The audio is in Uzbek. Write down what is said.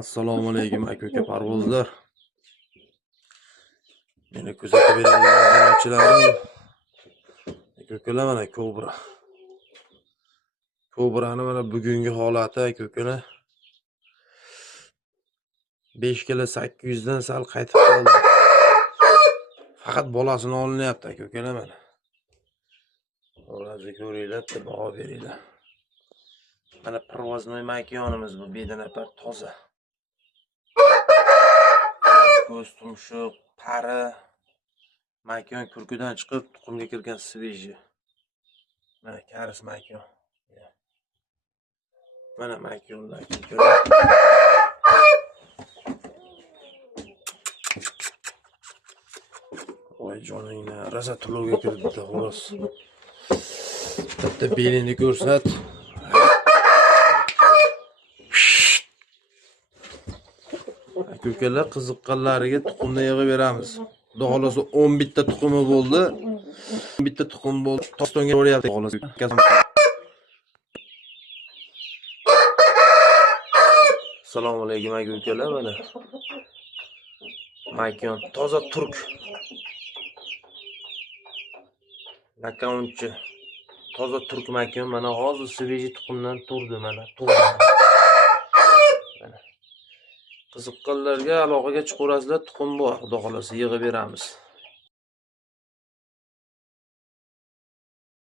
Assalomu alaykum aka parvozlar. Meni kuzatib beradigan obunachilarim. Aka mana Kobra. Kobrani mana bugungi holati aka 5 kilo 800 dan sal qaytib qoldi. Faqat bolasini olinyapti aka mana. O'razni ko'ringlar, baho beringlar. Mana parvoznoy makiyonimiz bu bedanapar toza. Ko'z tumshuq, pari, makiyon kurkudan chiqib tuxumga kirgan sveji. Mana karis makiyon. Mana makiyonlar voy joningni razatulovga kirdi xolos. Bitta belini ko'rsat. Ko'kalar qiziqqanlariga tuxumni yig'ib beramiz. Xudo xolasa 11 ta tuxumi bo'ldi. 11 ta tuxum bo'ldi. Tostonga o'ryapti xolasa. Assalomu alaykum aka mana. Makiyon toza turk. Nakauntchi. Toza turk makiyon mana hozir sveji tuxumdan turdi mana. Qiziqqanlarga aloqaga chiqaverasizlar, tuxum bor, xudo xolasa yig'ib beramiz.